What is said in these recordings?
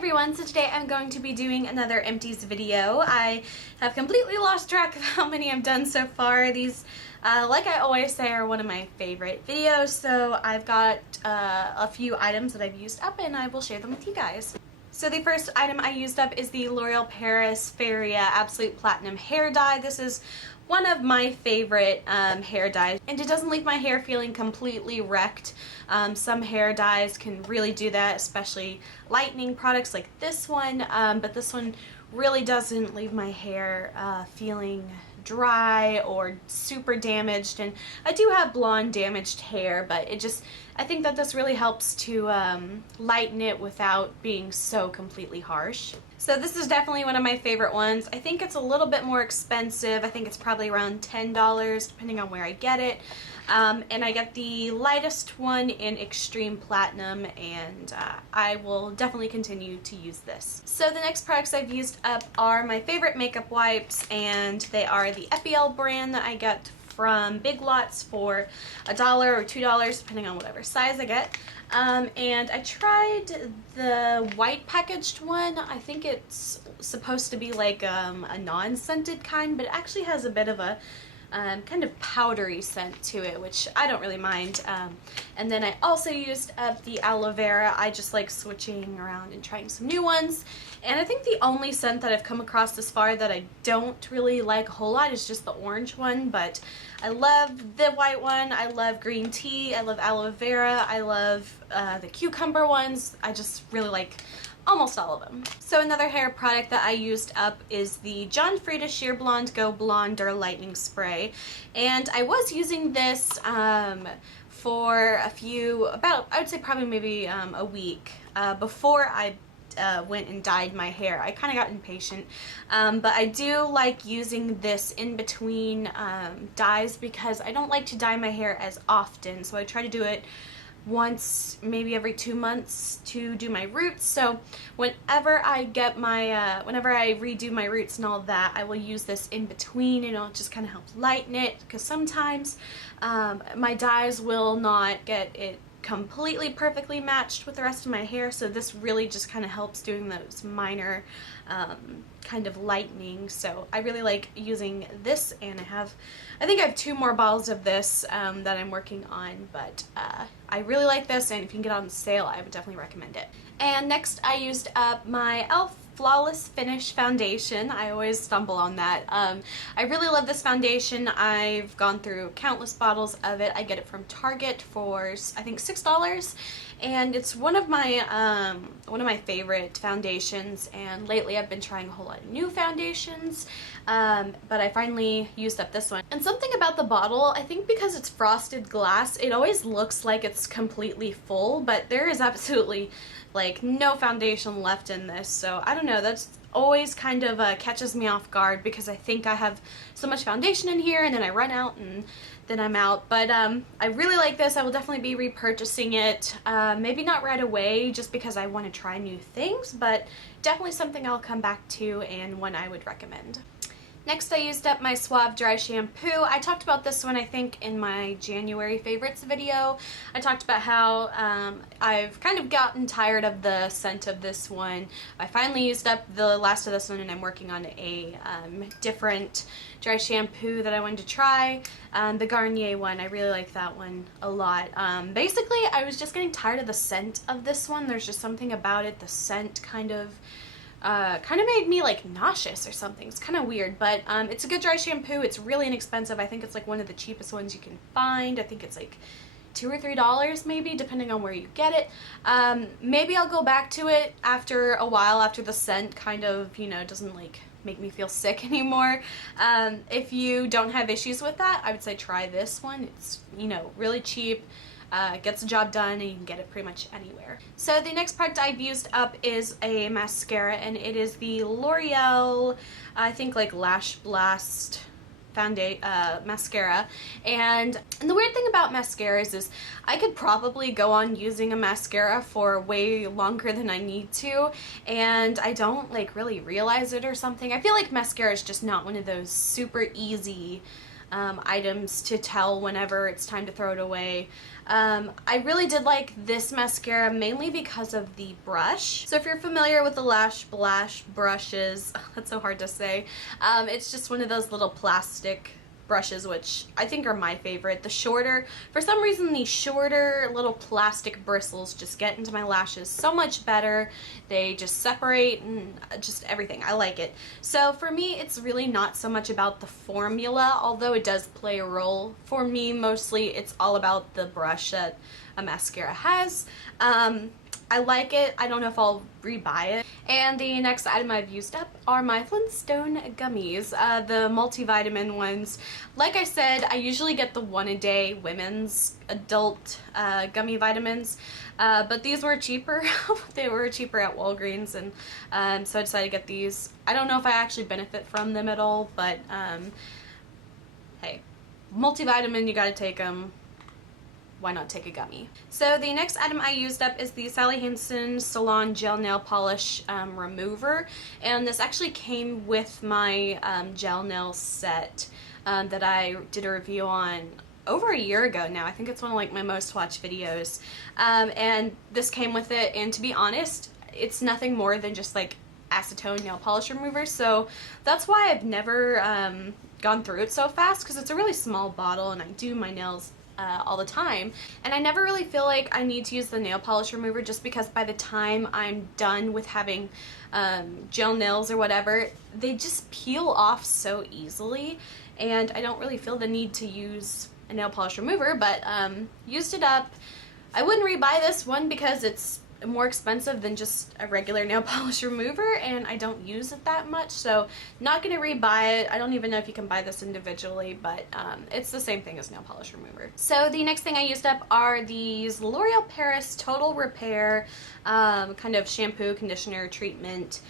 everyone, so today I'm going to be doing another Empties video. I have completely lost track of how many I've done so far. These, like I always say, are one of my favorite videos, so I've got a few items that I've used up and I will share them with you guys. So the first item I used up is the L'Oreal Paris Feria Absolute Platinum Hair Dye. This is one of my favorite hair dyes, and it doesn't leave my hair feeling completely wrecked. Some hair dyes can really do that, especially lightening products like this one, but this one really doesn't leave my hair feeling dry or super damaged. And I do have blonde damaged hair, but I think that this really helps to lighten it without being so completely harsh. So this is definitely one of my favorite ones. I think it's a little bit more expensive. I think it's probably around $10 depending on where I get it. And I get the lightest one in Extreme Platinum, and I will definitely continue to use this. So the next products I've used up are my favorite makeup wipes, and they are the Epielle brand that I get from Big Lots for $1 or $2 depending on whatever size I get. And I tried the white packaged one. I think it's supposed to be like a non-scented kind, but it actually has a bit of a kind of powdery scent to it, which I don't really mind. And then I also used up the aloe vera. I just like switching around and trying some new ones. And I think the only scent that I've come across this far that I don't really like a whole lot is just the orange one, but I love the white one, I love green tea, I love aloe vera, I love the cucumber ones. I just really like almost all of them. So another hair product that I used up is the John Frieda Sheer Blonde Go Blonder Lightening Spray, and I was using this for I would say probably maybe a week before I went and dyed my hair. I kind of got impatient, but I do like using this in between dyes because I don't like to dye my hair as often, so I try to do it once, maybe every 2 months to do my roots. So whenever I get my whenever I redo my roots and all that, I will use this in between, and it just kind of helps lighten it, because sometimes my dyes will not get it completely perfectly matched with the rest of my hair, so this really just kind of helps doing those minor kind of lightening. So I really like using this, and I think I have 2 more bottles of this that I'm working on, but I really like this, and if you can get it on sale, I would definitely recommend it. And next I used up my e.l.f. Flawless Finish Foundation. I always stumble on that. I really love this foundation. I've gone through countless bottles of it. I get it from Target for I think $6, and it's one of my favorite foundations, and lately I've been trying a whole lot of new foundations, but I finally used up this one. And something about the bottle, I think because it's frosted glass, it always looks like it's completely full, but there is absolutely like no foundation left in this. So I don't know, that's always kind of catches me off guard, because I think I have so much foundation in here and then I run out and then I'm out. But I really like this. I will definitely be repurchasing it. Maybe not right away just because I want to try new things, but definitely something I'll come back to and one I would recommend. Next I used up my Suave Dry Shampoo. I talked about this one I think in my January favorites video. I talked about how I've kind of gotten tired of the scent of this one. I finally used up the last of this one, and I'm working on a different dry shampoo that I wanted to try. The Garnier one, I really like that one a lot. Basically I was just getting tired of the scent of this one. There's just something about it, the scent kind of made me like nauseous or something. It's kind of weird, but it's a good dry shampoo. It's really inexpensive. I think it's like one of the cheapest ones you can find. I think it's like $2 or $3 maybe, depending on where you get it. Maybe I'll go back to it after a while, after the scent kind of, doesn't like make me feel sick anymore. If you don't have issues with that, I would say try this one. It's, really cheap. Gets the job done, and you can get it pretty much anywhere. So the next product I've used up is a mascara, and it is the L'Oreal, I think like Lash Blast mascara. And the weird thing about mascaras is I could probably go on using a mascara for way longer than I need to, and I don't like really realize it or something. I feel like mascara is just not one of those super easy items to tell whenever it's time to throw it away. I really did like this mascara mainly because of the brush. So if you're familiar with the Lash Blast brushes, that's so hard to say, it's just one of those little plastic brushes, which I think are my favorite. The shorter, for some reason, these shorter little plastic bristles just get into my lashes so much better. They just separate and just everything. I like it. So for me, it's really not so much about the formula, although it does play a role. For me, mostly it's all about the brush that a mascara has. I like it. I don't know if I'll rebuy it. And the next item I've used up are my Flintstone gummies, the multivitamin ones. Like I said, I usually get the one-a-day women's adult gummy vitamins, but these were cheaper. They were cheaper at Walgreens, and so I decided to get these. I don't know if I actually benefit from them at all, but hey, multivitamin, you gotta take them. Why not take a gummy? So the next item I used up is the Sally Hansen Salon Gel Nail Polish Remover, and this actually came with my gel nail set that I did a review on over a year ago now. I think it's one of like my most watched videos, and this came with it, and to be honest, it's nothing more than just like acetone nail polish remover, so that's why I've never gone through it so fast, because it's a really small bottle and I do my nails all the time, and I never really feel like I need to use the nail polish remover, just because by the time I'm done with having gel nails or whatever, they just peel off so easily, and I don't really feel the need to use a nail polish remover. But used it up. I wouldn't rebuy this one because it's more expensive than just a regular nail polish remover, and I don't use it that much, so not gonna rebuy it. I don't even know if you can buy this individually, but it's the same thing as nail polish remover. So the next thing I used up are these LOreal Paris Total Repair kind of shampoo, conditioner, treatment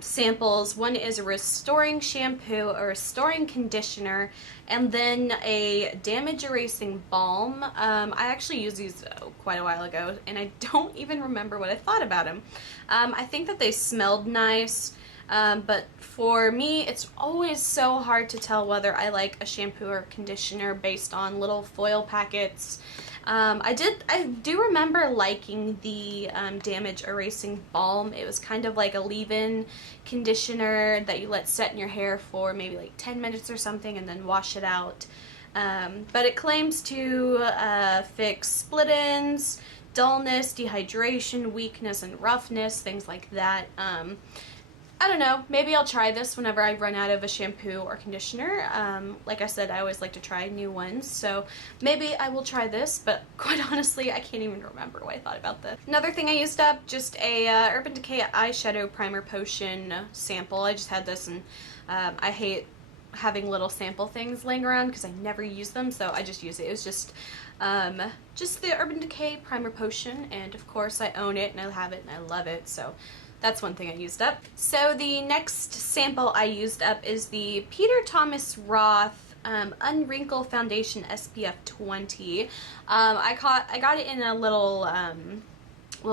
samples. One is a restoring shampoo, a restoring conditioner, and then a damage erasing balm. I actually used these quite a while ago, and I don't even remember what I thought about them. I think that they smelled nice, but for me, it's always so hard to tell whether I like a shampoo or conditioner based on little foil packets. I do remember liking the damage erasing balm. It was kind of like a leave-in conditioner that you let set in your hair for maybe like 10 minutes or something and then wash it out. But it claims to fix split ends, dullness, dehydration, weakness, and roughness, things like that. I don't know, maybe I'll try this whenever I run out of a shampoo or conditioner. Like I said, I always like to try new ones, so maybe I will try this, but quite honestly, I can't even remember what I thought about this. Another thing I used up, just a Urban Decay eyeshadow primer potion sample. I just had this, and I hate having little sample things laying around because I never use them, so I just use it. It was just the Urban Decay primer potion, and of course I own it and I have it and I love it, so that's one thing I used up. So the next sample I used up is the Thomas Roth Unwrinkle Foundation SPF 20. I got it in a little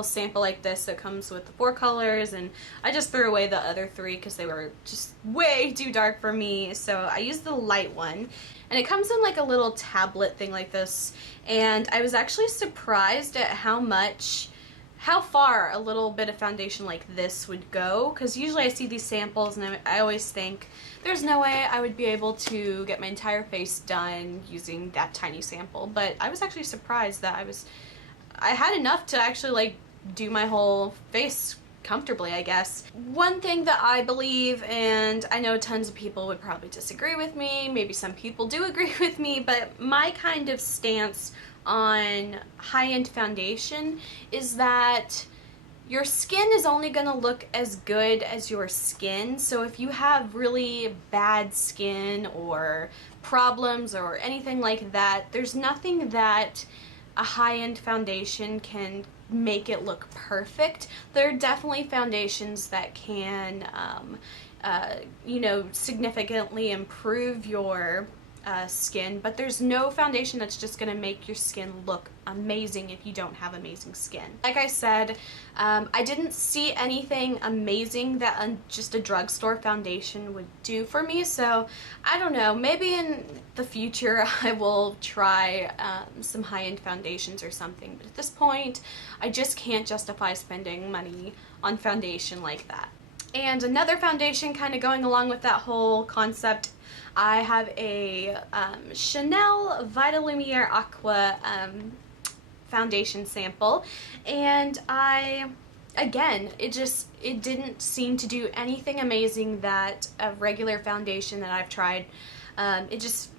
sample like this that comes with the 4 colors, and I just threw away the other 3 because they were just way too dark for me, so I used the light one. And it comes in like a little tablet thing like this, and I was actually surprised at how far a little bit of foundation like this would go, because usually I see these samples and I always think there's no way I would be able to get my entire face done using that tiny sample, but I was actually surprised that I had enough to actually like do my whole face comfortably, I guess. One thing that I believe, and I know tons of people would probably disagree with me, maybe some people do agree with me, but my kind of stance on high-end foundation is that your skin is only going to look as good as your skin. So if you have really bad skin or problems or anything like that, there's nothing that a high-end foundation can make it look perfect. There are definitely foundations that can you know, significantly improve your skin, but there's no foundation that's just gonna make your skin look amazing if you don't have amazing skin. Like I said, I didn't see anything amazing that just a drugstore foundation would do for me, so I don't know, maybe in the future I will try some high-end foundations or something, but at this point I just can't justify spending money on foundation like that. And another foundation kind of going along with that whole concept, I have a Chanel Vitalumiere Aqua foundation sample, and again, it didn't seem to do anything amazing that a regular foundation that I've tried. It just,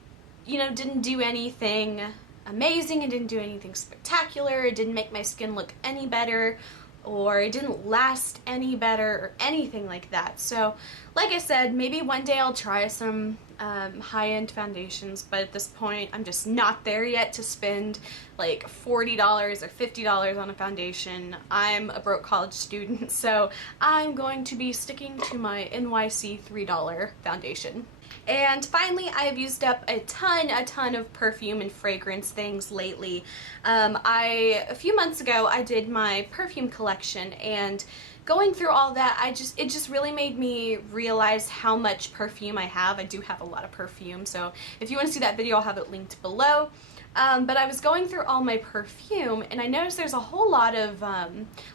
you know, didn't do anything amazing, it didn't do anything spectacular, it didn't make my skin look any better, or it didn't last any better, or anything like that. So like I said, maybe one day I'll try some high-end foundations, but at this point I'm just not there yet to spend like $40 or $50 on a foundation. I'm a broke college student, so I'm going to be sticking to my NYC $3 foundation. And finally, I have used up a ton of perfume and fragrance things lately. A few months ago, I did my perfume collection, and going through all that, it just really made me realize how much perfume I have. I do have a lot of perfume, so if you want to see that video, I'll have it linked below. But I was going through all my perfume, and I noticed there's a whole lot of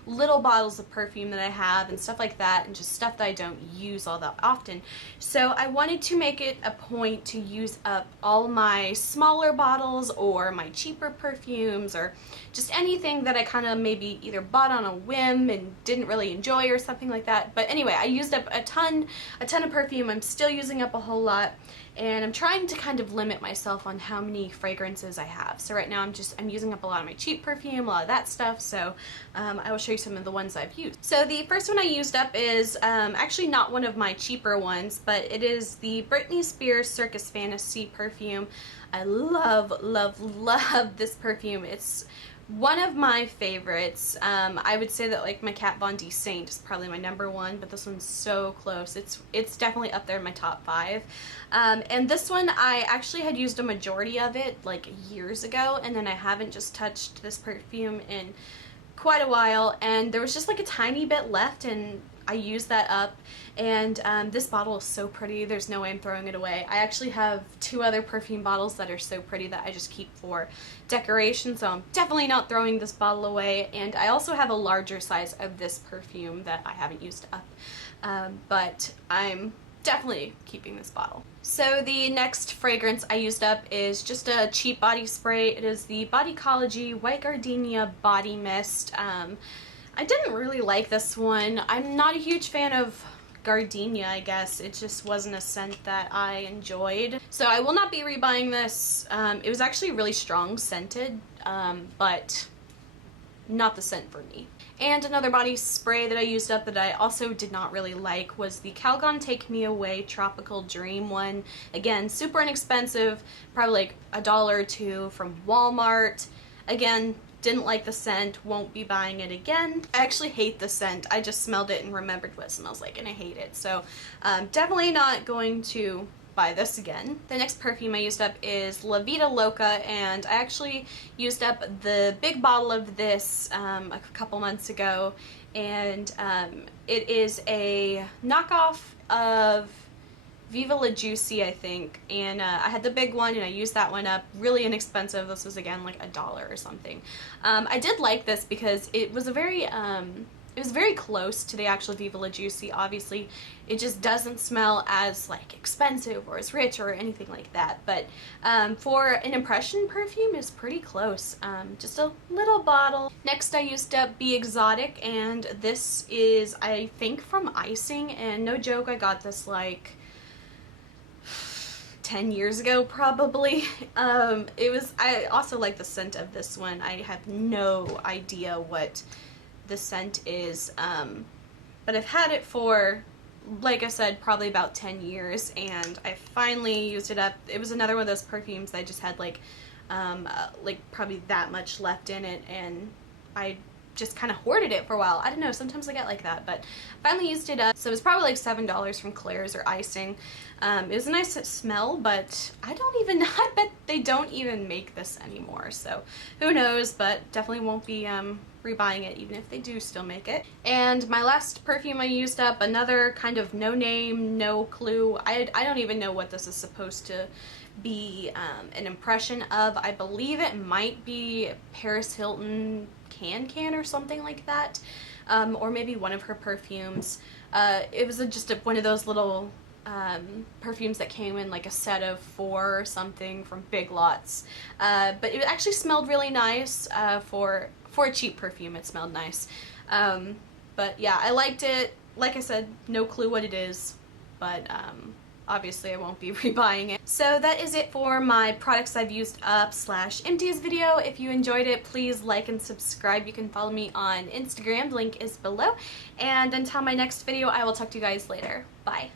little bottles of perfume that I have and stuff like that, and just stuff that I don't use all that often. So I wanted to make it a point to use up all my smaller bottles or my cheaper perfumes, or just anything that I kind of maybe either bought on a whim and didn't really enjoy or something like that. But anyway, I used up a ton of perfume. I'm still using up a whole lot, and I'm trying to kind of limit myself on how many fragrances I have. So right now I'm using up a lot of my cheap perfume, a lot of that stuff, so I will show you some of the ones I've used. So the first one I used up is actually not one of my cheaper ones, but it is the Britney Circus Fantasy perfume. I love this perfume. It's one of my favorites. I would say that like my Kat Von D Saint is probably my #1, but this one's so close. It's definitely up there in my top 5. And this one, I actually had used a majority of it like years ago, and then I haven't just touched this perfume in quite a while, and there was just like a tiny bit left, and I used that up. And this bottle is so pretty, there's no way I'm throwing it away. I actually have 2 other perfume bottles that are so pretty that I just keep for decoration, so I'm definitely not throwing this bottle away. And I also have a larger size of this perfume that I haven't used up, but I'm definitely keeping this bottle. So the next fragrance I used up is just a cheap body spray. It is the Bodycology White Gardenia Body Mist. I didn't really like this one. I'm not a huge fan of Gardenia, I guess. It just wasn't a scent that I enjoyed. So I will not be rebuying this. It was actually really strong scented, but not the scent for me. And another body spray that I used up that I also did not really like was the Calgon Take Me Away Tropical Dream one. Again, super inexpensive, probably like $1 or $2 from Walmart. Again, didn't like the scent, won't be buying it again. I actually hate the scent. I just smelled it and remembered what it smells like, and I hate it. So definitely not going to buy this again. The next perfume I used up is Vida Loca, and I actually used up the big bottle of this a couple months ago, and it is a knockoff of Viva La Juicy, I think, and I had the big one and I used that one up. Really inexpensive. This was again like $1 or something. I did like this because it was very close to the actual Viva La Juicy. Obviously, it just doesn't smell as like expensive or as rich or anything like that. But for an impression perfume, it's pretty close. Just a little bottle. Next, I used up Be Exotic, and this is, I think, from Icing. And no joke, I got this like 10 years ago probably. I also like the scent of this one. I have no idea what the scent is, but I've had it for, like I said, probably about 10 years, and I finally used it up. It was another one of those perfumes that I just had like probably that much left in it, and I just kind of hoarded it for a while. I don't know, sometimes I get like that, but finally used it up. So it was probably like $7 from Claire's or Icing. It was a nice smell, but I bet they don't even make this anymore, so who knows, but definitely won't be rebuying it even if they do still make it. And my last perfume I used up, another kind of no name, no clue. I don't even know what this is supposed to be an impression of. I believe it might be Paris Hilton CanCan or something like that, or maybe one of her perfumes. It was just one of those little perfumes that came in like a set of 4 or something from Big Lots, but it actually smelled really nice. For a cheap perfume, it smelled nice. But yeah, I liked it. Like I said, no clue what it is, but obviously I won't be rebuying it. So that is it for my products I've used up / empties video. If you enjoyed it, please like and subscribe. You can follow me on Instagram, the link is below. And until my next video, I will talk to you guys later. Bye.